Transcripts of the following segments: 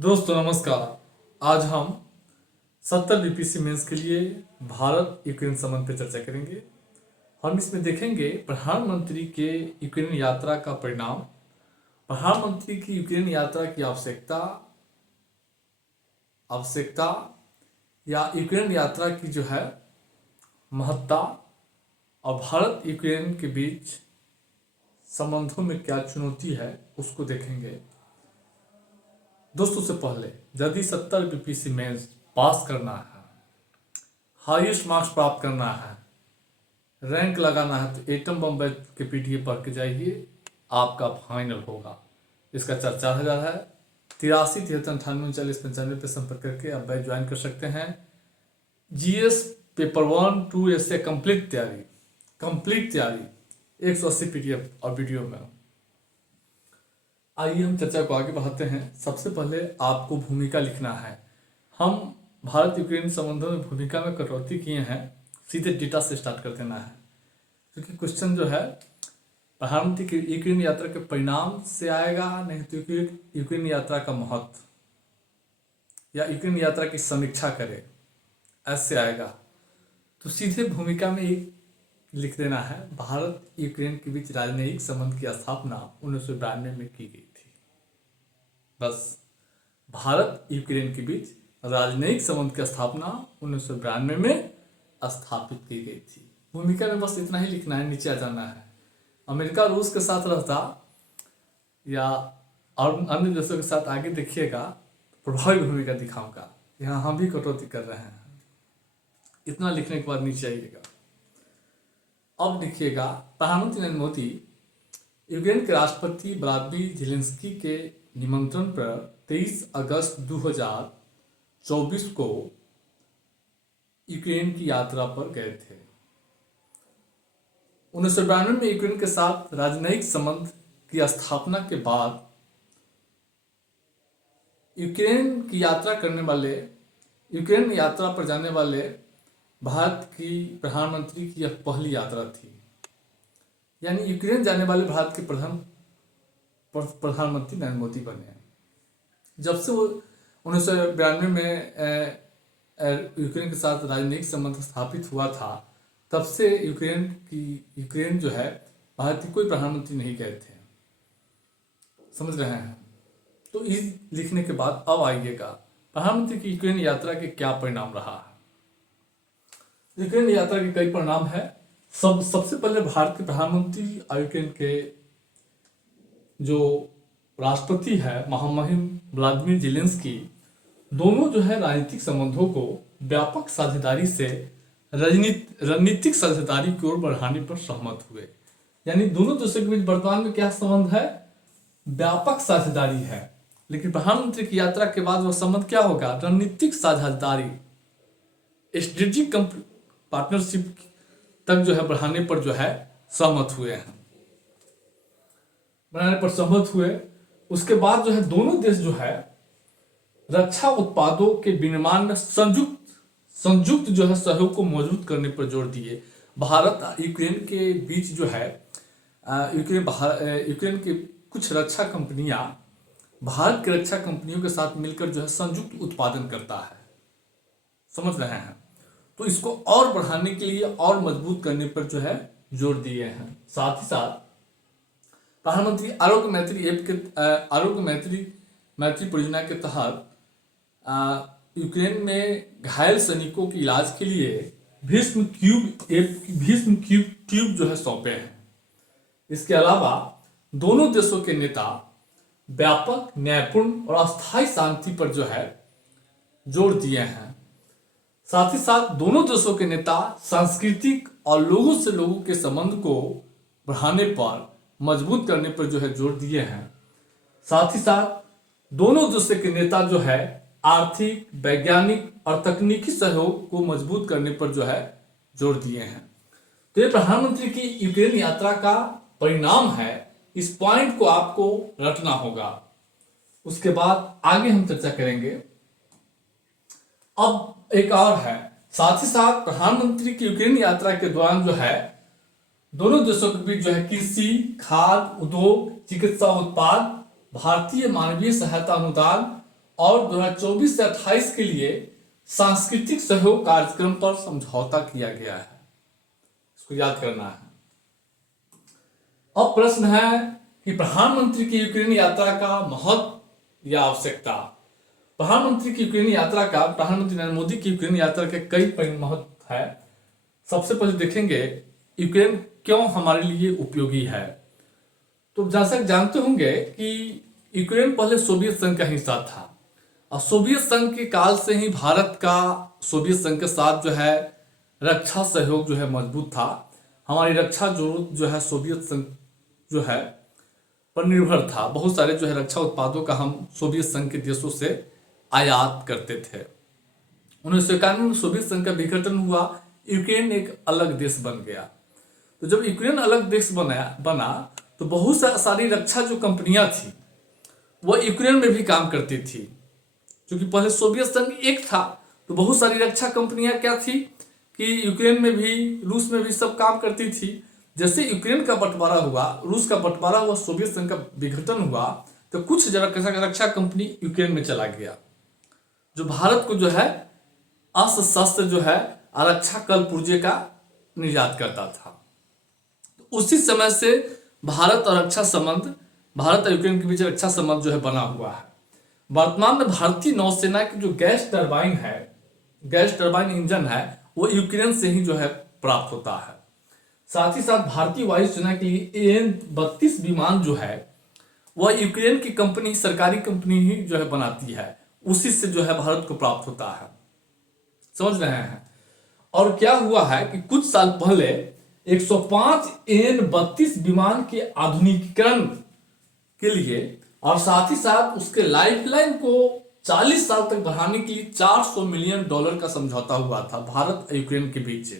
दोस्तों नमस्कार। आज हम 70 बीपीएससी मेंस के लिए भारत यूक्रेन संबंध पर चर्चा करेंगे। हम इसमें देखेंगे प्रधानमंत्री के यूक्रेन यात्रा का परिणाम, प्रधानमंत्री की यूक्रेन यात्रा की आवश्यकता आवश्यकता या यूक्रेन यात्रा की जो है महत्ता, और भारत यूक्रेन के बीच संबंधों में क्या चुनौती है उसको देखेंगे। दोस्तों से पहले यदि 70 बीपीएससी मेंस पास करना है, हाईएस्ट मार्क्स प्राप्त करना है, रैंक लगाना है तो एटम बम बैच के पीटीए पढ़ के जाइए, आपका फाइनल होगा। इसका चार्ज 4000 है। 83 73 98 40 95 पे संपर्क करके आप बैच ज्वाइन कर सकते हैं। जीएस पेपर 1 2 ऐसे कंप्लीट तैयारी 180 पीडीएफ और वीडियो में। आइए हम चर्चा को आगे बढ़ाते हैं। सबसे पहले आपको भूमिका लिखना है। हम भारत यूक्रेन संबंधों में भूमिका में कटौती किए हैं, सीधे डेटा से स्टार्ट कर देना है, क्योंकि क्वेश्चन जो है प्रधानमंत्री की यूक्रेन यात्रा के परिणाम से आएगा, नहीं तो यूक्रेन यात्रा का महत्व या यूक्रेन यात्रा की समीक्षा करे ऐसे आएगा। तो सीधे भूमिका में एक लिख देना है, भारत यूक्रेन के बीच राजनयिक संबंध की स्थापना 1992 में की गई थी। बस, भारत यूक्रेन के बीच राजनयिक संबंध की स्थापना 1992 में स्थापित की गई थी। भूमिका में बस इतना ही लिखना है, नीचे आ जाना है। अमेरिका रूस के साथ रहता या और अन्य देशों के साथ आगे देखिएगा, प्रभावी भूमिका दिखाऊंगा। यहाँ हम भी कटौती कर रहे हैं। इतना लिखने के बाद नीचे आइएगा। अब देखिएगा, प्रधानमंत्री नरेंद्र मोदी यूक्रेन के राष्ट्रपति व्लादिमीर ज़ेलेंस्की के निमंत्रण पर 23 अगस्त 2024 को यूक्रेन की यात्रा पर गए थे। 1992 में यूक्रेन के साथ राजनयिक संबंध की स्थापना के बाद यूक्रेन यात्रा पर जाने वाले भारत की प्रधानमंत्री की यह पहली यात्रा थी। यानी यूक्रेन जाने वाले भारत के प्रधानमंत्री नरेंद्र मोदी बने। जब से वो 1992 में यूक्रेन के साथ राजनयिक संबंध स्थापित हुआ था, तब से यूक्रेन जो है भारत के कोई प्रधानमंत्री नहीं गए थे। समझ रहे हैं? तो इस लिखने के बाद अब आइएगा, प्रधानमंत्री की यूक्रेन यात्रा के क्या परिणाम रहा है। यूक्रेन यात्रा के कई परिणाम है। सबसे पहले भारत के प्रधानमंत्री यूक्रेन के जो राष्ट्रपति है महामहिम व्लादिमीर ज़ेलेंस्की, दोनों जो है राजनीतिक संबंधों को व्यापक साझेदारी से रणनीतिक साझेदारी की ओर बढ़ाने पर सहमत हुए। यानी दोनों देशों के बीच वर्तमान में क्या संबंध है? व्यापक साझेदारी है। लेकिन प्रधानमंत्री की यात्रा के बाद वह संबंध क्या होगा? रणनीतिक साझेदारी, स्ट्रेटेजिक पार्टनरशिप तक जो है बढ़ाने पर जो है सहमत हुए हैं। उसके बाद जो है दोनों देश जो है रक्षा उत्पादों के विनिर्माण में संयुक्त जो है सहयोग को मजबूत करने पर जोर दिए। भारत यूक्रेन के बीच जो है यूक्रेन के कुछ रक्षा कंपनियां भारत की रक्षा कंपनियों के साथ मिलकर जो है संयुक्त उत्पादन करता है। समझ रहे हैं? तो इसको और बढ़ाने के लिए और मजबूत करने पर जो है जोर दिए हैं। साथ ही साथ प्रधानमंत्री आरोग्य मैत्री परियोजना के तहत यूक्रेन में घायल सैनिकों के इलाज के लिए भीष्म ट्यूब जो है सौंपे हैं। इसके अलावा दोनों देशों के नेता व्यापक, न्यायपूर्ण और अस्थायी शांति पर जो है जोर दिए हैं। साथ ही साथ दोनों देशों के नेता सांस्कृतिक और लोगों से लोगों के संबंध को बढ़ाने पर, मजबूत करने पर जो है जोर दिए हैं। साथ ही साथ दोनों देशों के नेता जो है आर्थिक, वैज्ञानिक और तकनीकी सहयोग को मजबूत करने पर जो है जोर दिए हैं। तो ये प्रधानमंत्री की यूक्रेन यात्रा का परिणाम है। इस पॉइंट को आपको रटना होगा। उसके बाद आगे हम चर्चा करेंगे। अब एक और है, साथ ही साथ प्रधानमंत्री की यूक्रेन यात्रा के दौरान जो है दोनों देशों के बीच जो है कृषि, खाद्य उद्योग, चिकित्सा उत्पाद, भारतीय मानवीय सहायता अनुदान और 2024 से 28 के लिए सांस्कृतिक सहयोग कार्यक्रम पर समझौता किया गया है। इसको याद करना है। अब प्रश्न है कि प्रधानमंत्री की यूक्रेन यात्रा का महत्व या आवश्यकता। प्रधानमंत्री की यूक्रेन यात्रा का, प्रधानमंत्री नरेंद्र मोदी की यूक्रेन यात्रा के कई महत्व है। सबसे पहले देखेंगे यूक्रेन क्यों हमारे लिए उपयोगी है। तो जैसा जानते होंगे कि यूक्रेन पहले सोवियत संघ का हिस्सा था और सोवियत संघ के काल से ही भारत का सोवियत संघ के साथ जो है रक्षा सहयोग जो है मजबूत था। हमारी रक्षा जो है सोवियत संघ जो है पर निर्भर था। बहुत सारे जो है रक्षा उत्पादों का हम सोवियत संघ के देशों से आयात करते थे। 1991 में सोवियत संघ का विघटन हुआ, यूक्रेन एक अलग देश बन गया। तो जब यूक्रेन अलग देश बना तो बहुत सारी रक्षा जो कंपनियां थी वह यूक्रेन में भी काम करती थी। क्योंकि पहले सोवियत संघ एक था तो बहुत सारी रक्षा कंपनियां क्या थी कि यूक्रेन में भी, रूस में भी सब काम करती थी। जैसे यूक्रेन का बंटवारा हुआ, रूस का बंटवारा हुआ, सोवियत संघ का विघटन हुआ, तो कुछ रक्षा कंपनी यूक्रेन में चला गया, जो भारत को जो है अस्त्र शस्त्र जो है रक्षा कल पुर्जे का निर्यात करता था। तो उसी समय से भारत और यूक्रेन के बीच रक्षा संबंध जो है बना हुआ है। वर्तमान में भारतीय नौसेना की जो गैस टरबाइन इंजन है वो यूक्रेन से ही जो है प्राप्त होता है। साथ ही साथ भारतीय वायुसेना के लिए AN-32 विमान जो है वह यूक्रेन की कंपनी, सरकारी कंपनी ही जो है बनाती है, उसी से जो है भारत को प्राप्त होता है। समझ रहे हैं। और क्या हुआ है कि कुछ साल पहले 105 AN-32 विमान के आधुनिकीकरण के लिए और साथ ही साथ उसके लाइफलाइन को 40 साल तक बढ़ाने के लिए $400 मिलियन का समझौता हुआ था भारत और यूक्रेन के बीच।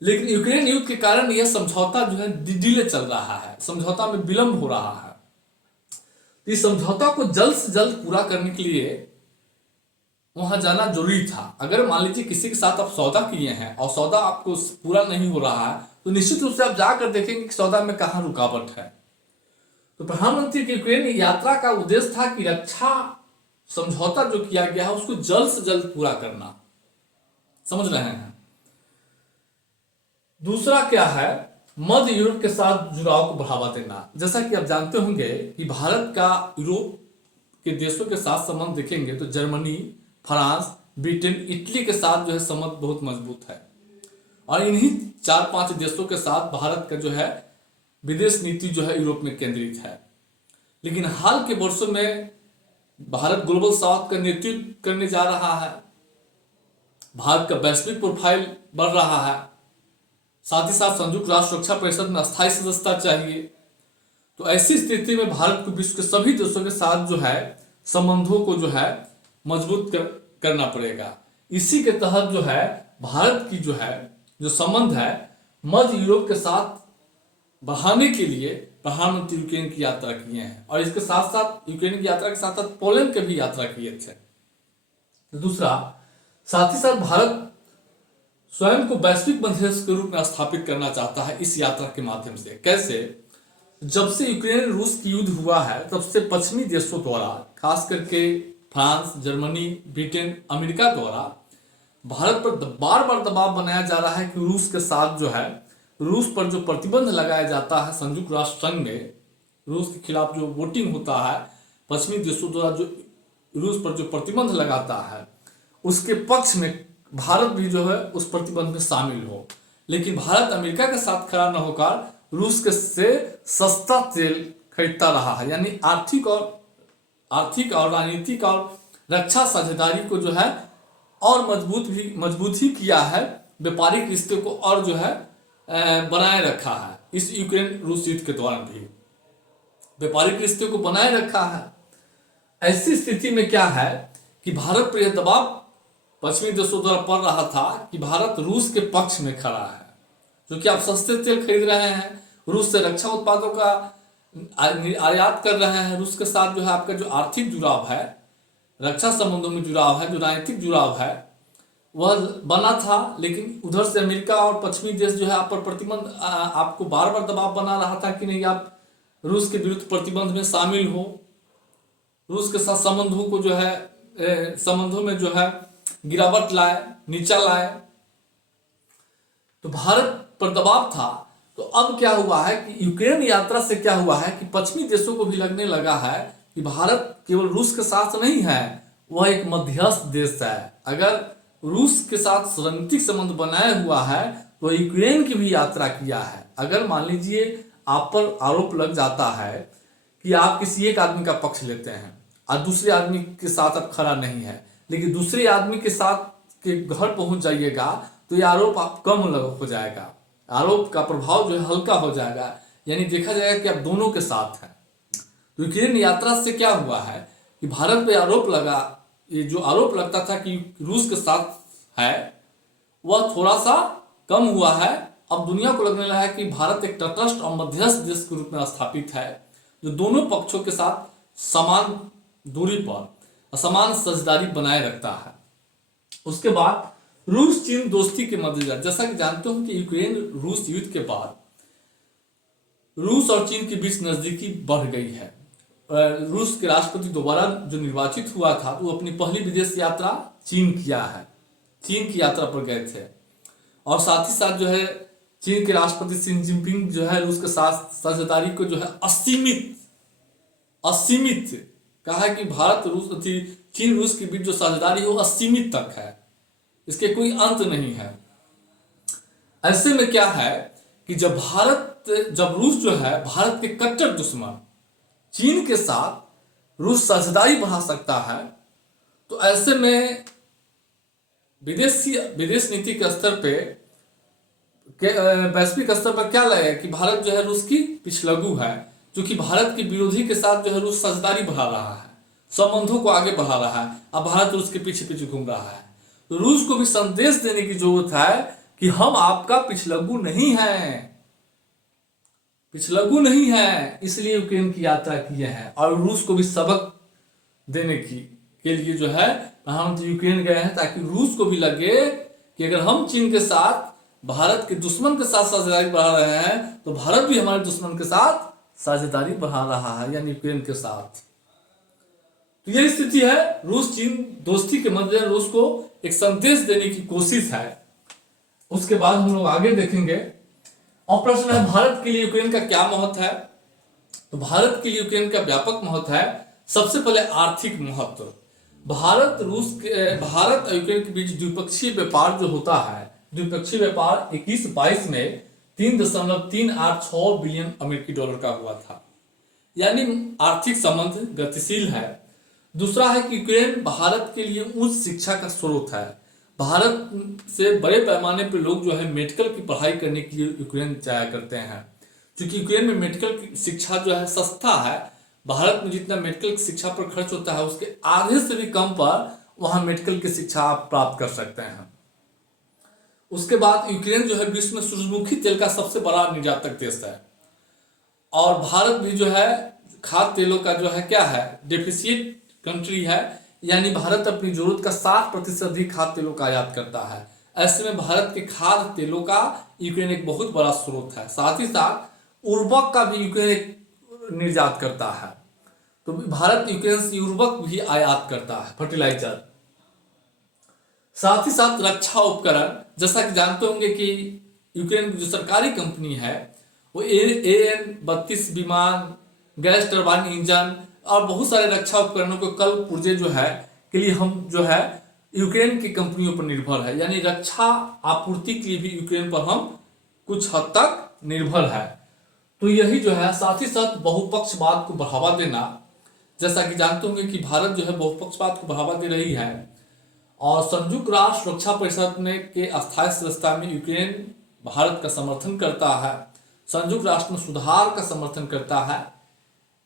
लेकिन यूक्रेन युद्ध के कारण यह समझौता जो है डिले चल रहा है, समझौता में विलंब हो रहा है। इस समझौता को जल्द से जल्द पूरा करने के लिए वहां जाना जरूरी था। अगर मान लीजिए किसी के साथ आप सौदा किए हैं और सौदा आपको पूरा नहीं हो रहा है तो निश्चित रूप से आप जाकर देखेंगे कि सौदा में कहां रुकावट है। तो प्रधानमंत्री की यूक्रेन यात्रा का उद्देश्य था कि रक्षा समझौता जो किया गया है उसको जल्द से जल्द पूरा करना। समझ रहे हैं। दूसरा क्या है, मध्य यूरोप के साथ जुड़ाव को बढ़ावा देना। जैसा कि आप जानते होंगे कि भारत का यूरोप के देशों के साथ संबंध देखेंगे तो जर्मनी, फ्रांस, ब्रिटेन, इटली के साथ जो है संबंध बहुत मजबूत है। और इन्हीं 4-5 देशों के साथ भारत का जो है विदेश नीति जो है यूरोप में केंद्रित है। लेकिन हाल के वर्षों में भारत ग्लोबल साउथ का नेतृत्व करने जा रहा है। भारत का वैश्विक प्रोफाइल बढ़ रहा है। साथ ही साथ संयुक्त राष्ट्र सुरक्षा परिषद में अस्थायी सदस्यता चाहिए। तो ऐसी स्थिति में भारत को विश्व के सभी देशों के साथ जो है संबंधों को जो है मजबूत करना पड़ेगा। इसी के तहत जो है भारत की जो है जो संबंध है मध्य यूरोप के साथ बढ़ाने के लिए प्रधानमंत्री यूक्रेन की यात्रा किए हैं। और इसके साथ साथ यूक्रेन की यात्रा के साथ साथ पोलैंड की भी यात्रा किए थे। दूसरा, साथ ही साथ भारत स्वयं को वैश्विक मध्यस्थ के रूप में स्थापित करना चाहता है इस यात्रा के माध्यम से। कैसे? जब से यूक्रेन रूस की युद्ध हुआ है तब से पश्चिमी देशों द्वारा, खास करके फ्रांस, जर्मनी, ब्रिटेन, अमेरिका द्वारा भारत पर बार बार दबाव बनाया जा रहा है कि रूस के साथ जो है रूस पर जो प्रतिबंध लगाया जाता है संयुक्त राष्ट्र संघ में, रूस के खिलाफ जो वोटिंग होता है पश्चिमी देशों द्वारा जो रूस पर जो प्रतिबंध लगाता है उसके पक्ष में भारत भी जो है उस प्रतिबंध में शामिल हो। लेकिन भारत अमेरिका के साथ खड़ा न होकर रूस के से सस्ता तेल खरीदता रहा है। यानी आर्थिक और राजनीतिक और रक्षा साझेदारी को जो है और मजबूत ही किया है। व्यापारिक रिश्ते को और जो है बनाए रखा है। इस यूक्रेन रूस युद्ध के दौरान भी व्यापारिक रिश्ते को बनाए रखा है। ऐसी स्थिति में क्या है कि भारत पर यह दबाव पश्चिमी देशों द्वारा पड़ रहा था कि भारत रूस के पक्ष में खड़ा है, क्योंकि आप सस्ते तेल खरीद रहे हैं, रूस से रक्षा उत्पादों का आयात कर रहे हैं। रूस के साथ जो है आपका जो आर्थिक जुड़ाव है, रक्षा संबंधों में जुड़ाव है, जो राजनीतिक जुड़ाव है वह बना था। लेकिन उधर से अमेरिका और पश्चिमी देश जो है आप पर प्रतिबंध, आपको बार बार दबाव बना रहा था कि नहीं आप रूस के विरुद्ध प्रतिबंध में शामिल हो। रूस के साथ संबंधों को जो है संबंधों में जो है गिरावट लाए, नीचा लाए, तो भारत पर दबाव था। तो अब क्या हुआ है कि यूक्रेन यात्रा से क्या हुआ है कि पश्चिमी देशों को भी लगने लगा है कि भारत केवल रूस के साथ नहीं है, वह एक मध्यस्थ देश है। अगर रूस के साथ रणनीतिक संबंध बनाए हुआ है तो यूक्रेन की भी यात्रा किया है। अगर मान लीजिए आप पर आरोप लग जाता है कि आप किसी एक आदमी का पक्ष लेते हैं और दूसरे आदमी के साथ आप खड़ा नहीं है, लेकिन दूसरे आदमी के साथ के घर पहुंच जाइएगा तो ये आरोप आप कम हो जाएगा, आरोप का प्रभाव जो है हल्का हो जाएगा, यानी देखा जाएगा कि आप दोनों के साथ हैं। तो यूक्रेन यात्रा से क्या हुआ है कि भारत पे आरोप लगा, ये जो आरोप लगता था कि रूस के साथ है वह थोड़ा सा कम हुआ है। अब दुनिया को लगने लगा है कि भारत एक तटस्थ और मध्यस्थ देश के रूप में स्थापित है, जो दोनों पक्षों के साथ समान दूरी पर समान साझेदारी बनाए रखता है। उसके बाद रूस चीन दोस्ती के मद्देनजर, जैसा कि जानते हो कि यूक्रेन रूस युद्ध के बाद रूस और चीन के बीच नजदीकी बढ़ गई है। रूस के राष्ट्रपति दोबारा जो निर्वाचित हुआ था तो वो अपनी पहली विदेश यात्रा चीन किया है, चीन की यात्रा पर गए थे। और साथ ही साथ जो है चीन के राष्ट्रपति शी जिनपिंग जो है रूस के साथ साझेदारी को जो है असीमित कहा है कि भारत रूस चीन रूस के बीच जो साझेदारी है वो असीमित तक है, इसके कोई अंत नहीं है। ऐसे में क्या है कि जब रूस जो है भारत के कट्टर दुश्मन चीन के साथ रूस साझेदारी बढ़ा सकता है, तो ऐसे में विदेश नीति के स्तर पे वैश्विक स्तर पर क्या लगेगा कि भारत जो है रूस की पिछलग्गू है, क्योंकि भारत के विरोधी के साथ जो है रूस साझेदारी बढ़ा रहा है, संबंधों को आगे बढ़ा रहा है। अब भारत रूस के पीछे पीछे घूम रहा है, तो रूस को भी संदेश देने की जरूरत है कि हम आपका पिछलग्गू नहीं है, इसलिए यूक्रेन की यात्रा किए हैं। और रूस को भी सबक देने के लिए जो है प्रधानमंत्री यूक्रेन गए हैं, ताकि रूस को भी लगे कि अगर हम चीन के साथ भारत के दुश्मन के साथ साझेदारी बढ़ा रहे हैं तो भारत भी हमारे दुश्मन के साथ साझेदारी बढ़ा रहा है, यानी यूक्रेन के साथ। तो यही स्थिति है, रूस चीन दोस्ती के मध्य रूस को एक संदेश देने की कोशिश है। उसके बाद हम लोग आगे देखेंगे। और प्रश्न है भारत के लिए यूक्रेन का क्या महत्व है। तो भारत के लिए यूक्रेन का व्यापक महत्व है। सबसे पहले आर्थिक महत्व, भारत और यूक्रेन के बीच द्विपक्षीय व्यापार जो होता है, द्विपक्षीय व्यापार 21-22 में 3.386 बिलियन अमेरिकी डॉलर का हुआ था, यानी आर्थिक संबंध गतिशील है। दूसरा है कि यूक्रेन भारत के लिए उच्च शिक्षा का स्रोत है। भारत से बड़े पैमाने पर लोग जो है मेडिकल की पढ़ाई करने के लिए यूक्रेन जाया करते हैं, क्योंकि यूक्रेन में मेडिकल की शिक्षा जो है सस्ता है। भारत में जितना मेडिकल की शिक्षा पर खर्च होता है उसके आधे से भी कम पर वहाँ मेडिकल की शिक्षा आप प्राप्त कर सकते हैं। उसके बाद यूक्रेन जो है विश्व में सूरजमुखी तेल का सबसे बड़ा निर्यातक देश है, और भारत भी जो है खाद्य तेलों का जो है क्या है डेफिसिट कंट्री है, यानी भारत अपनी जरूरत का 60% ही खाद्य तेलों का आयात करता है। ऐसे में भारत के खाद्य तेलों का यूक्रेन एक बहुत बड़ा स्रोत है। साथ ही साथ उर्वरक का भी यूक्रेन एक निर्यात करता है, तो भारत यूक्रेन से उर्वरक भी आयात करता है, फर्टिलाइजर। साथ ही साथ रक्षा उपकरण, जैसा कि जानते होंगे कि यूक्रेन की जो सरकारी कंपनी है वो AN-32 विमान, गैस टरबाइन इंजन और बहुत सारे रक्षा उपकरणों को कल पुर्जे जो है के लिए हम जो है यूक्रेन की कंपनियों पर निर्भर है, यानी रक्षा आपूर्ति के लिए भी यूक्रेन पर हम कुछ हद तक निर्भर है। तो यही जो है, साथ ही साथ बहुपक्षवाद को बढ़ावा देना, जैसा कि जानते होंगे कि भारत जो है बहुपक्षवाद को बढ़ावा दे रही है, और संयुक्त राष्ट्र सुरक्षा परिषद में के अस्थायी सदस्यता में यूक्रेन भारत का समर्थन करता है, संयुक्त राष्ट्र में सुधार का समर्थन करता है।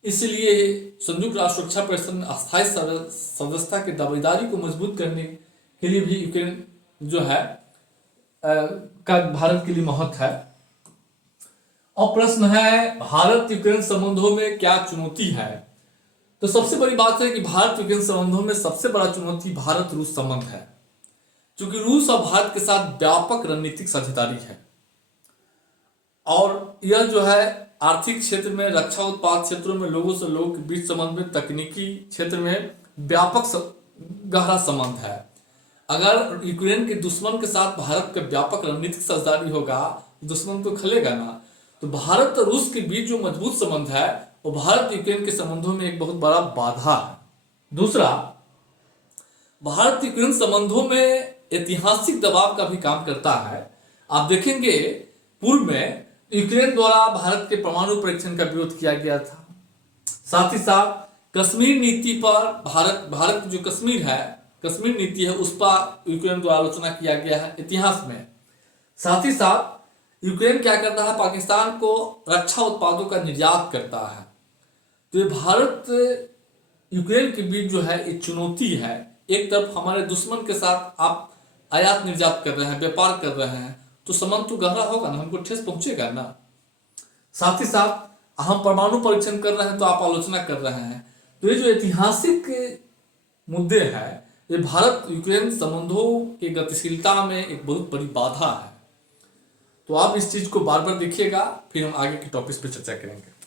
इसलिए संयुक्त राष्ट्र सुरक्षा परिषद में अस्थायी सदस्यता की दावेदारी को मजबूत करने के लिए भी यूक्रेन जो है का भारत के लिए महत्व है। और प्रश्न है भारत यूक्रेन संबंधों में क्या चुनौती है। तो सबसे बड़ी बात है कि भारत यूक्रेन संबंधों में सबसे बड़ा चुनौती भारत रूस संबंध है, क्योंकि रूस और भारत के साथ व्यापक रणनीतिक साझेदारी है, और यह जो है आर्थिक क्षेत्र में, रक्षा उत्पाद क्षेत्रों में लोगों से लोगों के बीच संबंध में, तकनीकी क्षेत्र में व्यापक गहरा संबंध है। अगर यूक्रेन के दुश्मन के साथ भारत का व्यापक रणनीतिक साझेदारी होगा, दुश्मन तो खलेगा ना। तो भारत और रूस के बीच जो मजबूत संबंध है वो भारत यूक्रेन के संबंधों में एक बहुत बड़ा बाधा है। दूसरा, भारत यूक्रेन संबंधों में ऐतिहासिक दबाव का भी काम करता है। आप देखेंगे पूर्व में यूक्रेन द्वारा भारत के परमाणु परीक्षण का विरोध किया गया था। साथ ही साथ कश्मीर नीति पर भारत जो कश्मीर नीति है उस पर यूक्रेन द्वारा आलोचना किया गया है इतिहास में। साथ ही साथ यूक्रेन क्या करता है, पाकिस्तान को रक्षा उत्पादों का निर्यात करता है। तो ये भारत यूक्रेन के बीच जो है एक चुनौती है। एक तरफ हमारे दुश्मन के साथ आप आयात निर्यात कर रहे हैं, व्यापार कर रहे हैं, तो संबंध तो गहरा होगा ना, हमको ठेस पहुंचेगा ना। साथ ही साथ हम परमाणु परीक्षण कर रहे हैं तो आप आलोचना कर रहे हैं। तो ये जो ऐतिहासिक मुद्दे हैं ये भारत यूक्रेन संबंधों की गतिशीलता में एक बहुत बड़ी बाधा है। तो आप इस चीज को बार बार देखिएगा, फिर हम आगे के टॉपिक्स पे चर्चा करेंगे।